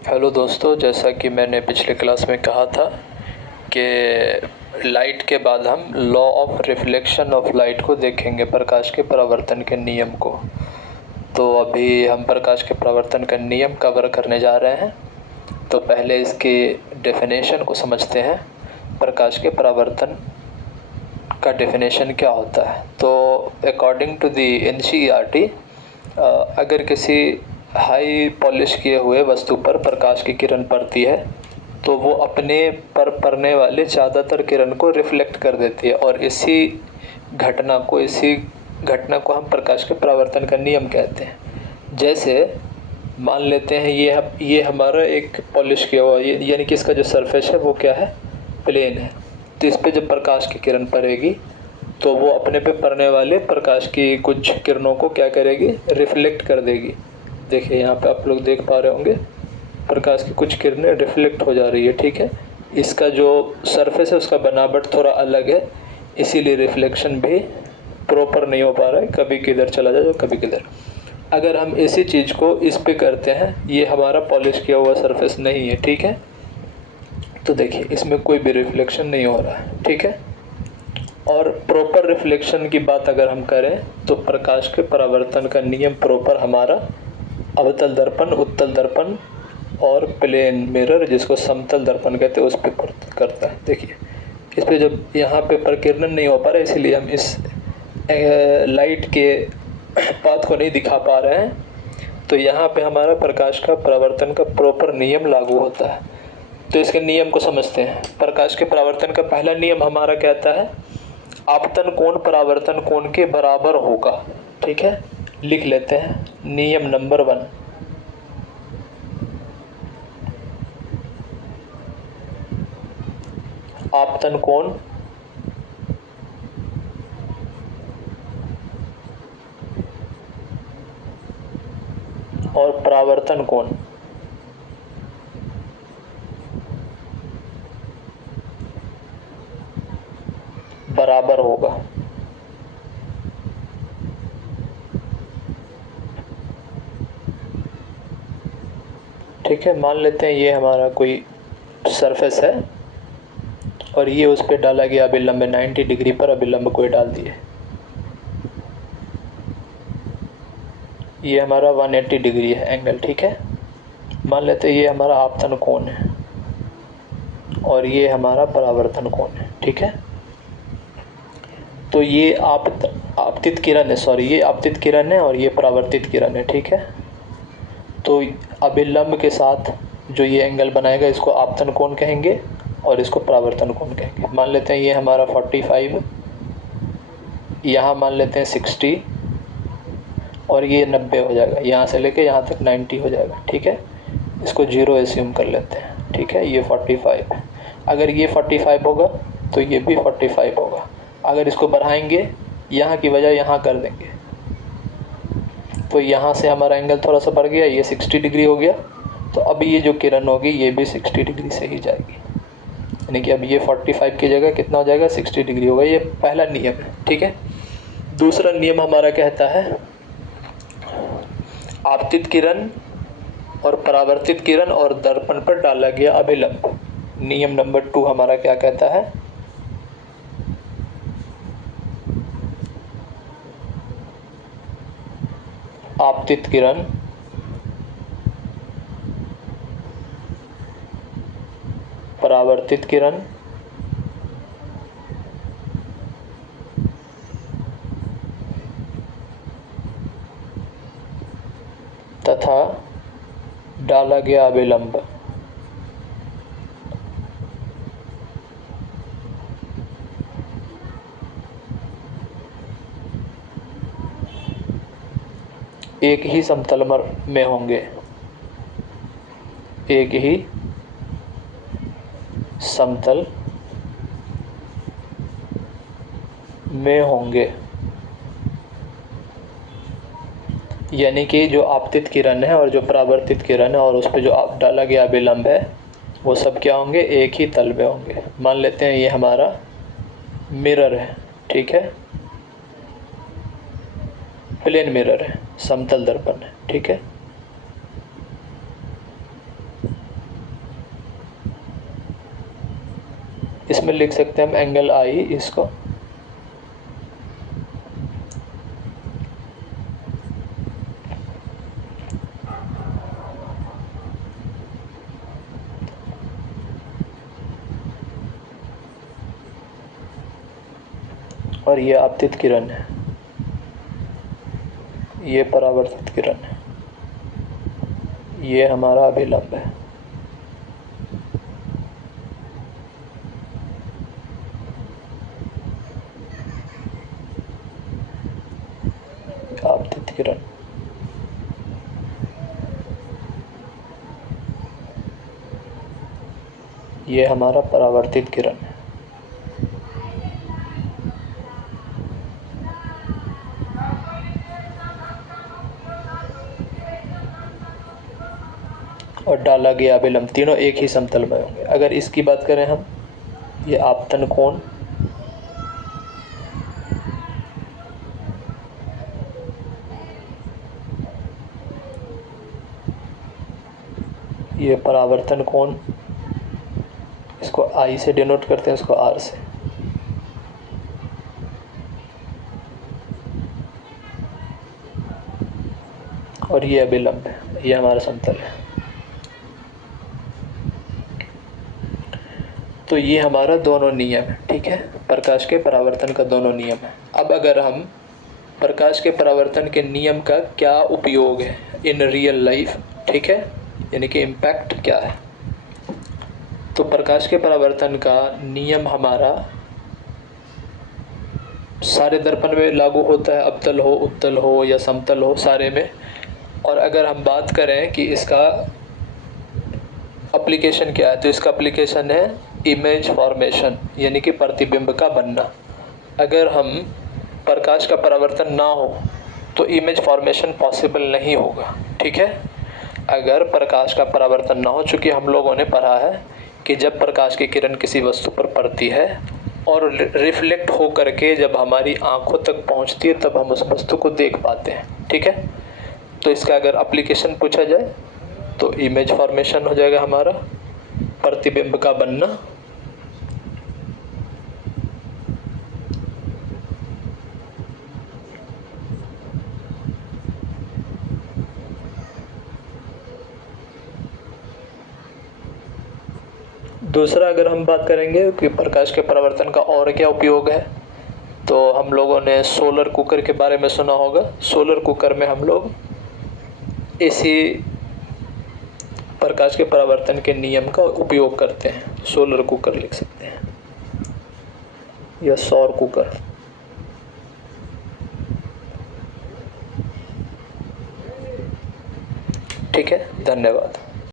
Hello दोस्तों, जैसा कि मैंने पिछले क्लास में कहा था कि लाइट के बाद हम law of reflection of light को देखेंगे, प्रकाश के परावर्तन के नियम को। तो अभी हम प्रकाश के परावर्तन का नियम कवर करने जा रहे हैं। तो पहले इसकी डेफिनेशन को समझते हैं। प्रकाश के परावर्तन का डेफिनेशन क्या होता है? तो अकॉर्डिंग टू दी एनसीईआरटी, अगर किसी हाई पॉलिश किए हुए वस्तु पर प्रकाश की किरण पड़ती है तो वो अपने पर पड़ने वाले ज़्यादातर किरण को रिफ्लेक्ट कर देती है, और इसी घटना को हम प्रकाश के परावर्तन का नियम कहते हैं। जैसे मान लेते हैं ये हमारा एक पॉलिश किया हुआ, यानी कि इसका जो सरफेस है वो क्या है, प्लेन है। तो इस पे जब प्रकाश की किरण पड़ेगी तो वो अपने पे पड़ने वाले प्रकाश की कुछ किरणों को क्या करेगी, रिफ्लेक्ट कर देगी। देखिए यहाँ पे आप लोग देख पा रहे होंगे, प्रकाश की कुछ किरणें रिफ्लेक्ट हो जा रही है। ठीक है, इसका जो सरफेस है उसका बनावट थोड़ा अलग है, इसीलिए रिफ्लेक्शन भी प्रॉपर नहीं हो पा रहा है, कभी किधर चला जाए कभी किधर। अगर हम इसी चीज़ को इस पे करते हैं, ये हमारा पॉलिश किया हुआ सरफेस नहीं है, ठीक है, तो देखिए इसमें कोई भी रिफ्लेक्शन नहीं हो रहा है। ठीक है, और प्रॉपर रिफ्लेक्शन की बात अगर हम करें तो प्रकाश के परावर्तन का नियम प्रॉपर हमारा अवतल दर्पण, उत्तल दर्पण और प्लेन मिरर, जिसको समतल दर्पण कहते हैं, उस पर करता है। देखिए इस पे जब यहाँ पे प्रकीर्णन नहीं हो पा रहा है, इसीलिए हम इस लाइट के पाथ को नहीं दिखा पा रहे हैं, तो यहाँ पे हमारा प्रकाश का परावर्तन का प्रॉपर नियम लागू होता है। तो इसके नियम को समझते हैं। प्रकाश के परावर्तन का पहला नियम हमारा कहता है आपतन कोण परावर्तन कोण के बराबर होगा। ठीक है, लिख लेते हैं नियम नंबर 1। आपतन कोण और परावर्तन कोण बराबर होगा। ठीक है, मान लेते हैं ये हमारा कोई सरफेस है और ये उस पर डाला गया अभिलंब 90 डिग्री पर अभिलंब कोई डाल दिए, ये हमारा 180 डिग्री है एंगल। ठीक है, मान लेते हैं ये हमारा आपतन कोण है और ये हमारा परावर्तन कोण है। ठीक है, तो ये आपतित किरण है, सॉरी ये आपतित किरण है और ये परावर्तित किरण है। ठीक है, तो अभिलंब के साथ जो ये एंगल बनाएगा इसको आपतन कोण कहेंगे और इसको परावर्तन कोण कहेंगे। मान लेते हैं ये हमारा 45, यहाँ मान लेते हैं 60 और ये 90 हो जाएगा, यहाँ से लेके यहाँ तक 90 हो जाएगा। ठीक है, इसको 0 एज्यूम कर लेते हैं। ठीक है, ये 45 है, अगर ये 45 होगा तो ये भी 45 होगा। अगर इसको बढ़ाएंगे, यहाँ की बजाय यहाँ कर देंगे, तो यहाँ से हमारा एंगल थोड़ा सा बढ़ गया, ये 60 डिग्री हो गया। तो अब ये जो किरण होगी ये भी 60 डिग्री से ही जाएगी, यानी कि अब ये 45 की जगह कितना हो जाएगा, 60 डिग्री होगा। ये पहला नियम है। ठीक है, दूसरा नियम हमारा कहता है आपतित किरण और परावर्तित किरण और दर्पण पर डाला गया अभिलंब। नियम नंबर 2 हमारा क्या कहता है, आपतित किरण परावर्तित किरण तथा डाला गया अभिलंब एक ही समतल में होंगे, एक ही समतल में होंगे। यानी कि जो आपतित किरण है और जो परावर्तित किरण है और उस पर जो डाला गया अभिलंब है वो सब क्या होंगे, एक ही तल में होंगे। मान लेते हैं ये हमारा मिरर है। ठीक है, प्लेन मिरर है, समतल दर्पण है। ठीक है, इसमें लिख सकते हैं हम एंगल आई इसको, और ये आपतित किरण है, ये परावर्तित किरण है, ये हमारा अभिलंब है। आपतित किरण, ये हमारा परावर्तित किरण है। और डाला गया अभिलंब, तीनों एक ही समतल में होंगे। अगर इसकी बात करें हम, ये आपतन कोण, ये परावर्तन कोण, इसको आई से डिनोट करते हैं, इसको आर से। और ये अभिलंब है, ये हमारा समतल है। तो ये हमारा दोनों नियम है, ठीक है, प्रकाश के परावर्तन का दोनों नियम है। अब अगर हम प्रकाश के परावर्तन के नियम का क्या उपयोग है इन रियल लाइफ, ठीक है, यानी कि इम्पैक्ट क्या है, तो प्रकाश के परावर्तन का नियम हमारा सारे दर्पण में लागू होता है, अवतल हो, उत्तल हो या समतल हो, सारे में। और अगर हम बात करें कि इसका एप्लीकेशन क्या है, तो इसका एप्लीकेशन है इमेज फॉर्मेशन, यानी कि प्रतिबिंब का बनना। अगर हम प्रकाश का परावर्तन ना हो तो इमेज फॉर्मेशन पॉसिबल नहीं होगा, ठीक है। अगर प्रकाश का परावर्तन ना हो, चूँकि हम लोगों ने पढ़ा है कि जब प्रकाश की किरण किसी वस्तु पर पड़ती है और रिफ्लेक्ट हो करके जब हमारी आंखों तक पहुंचती है, तब हम उस वस्तु को देख पाते हैं, ठीक है। तो इसका अगर एप्लीकेशन पूछा जाए तो इमेज फॉर्मेशन हो जाएगा हमारा, प्रतिबिंब का बनना। दूसरा, अगर हम बात करेंगे कि प्रकाश के परावर्तन का और क्या उपयोग है, तो हम लोगों ने सोलर कुकर के बारे में सुना होगा। सोलर कुकर में हम लोग इसी प्रकाश के परावर्तन के नियम का उपयोग करते हैं। सोलर कुकर लिख सकते हैं या सौर कुकर। ठीक है, धन्यवाद।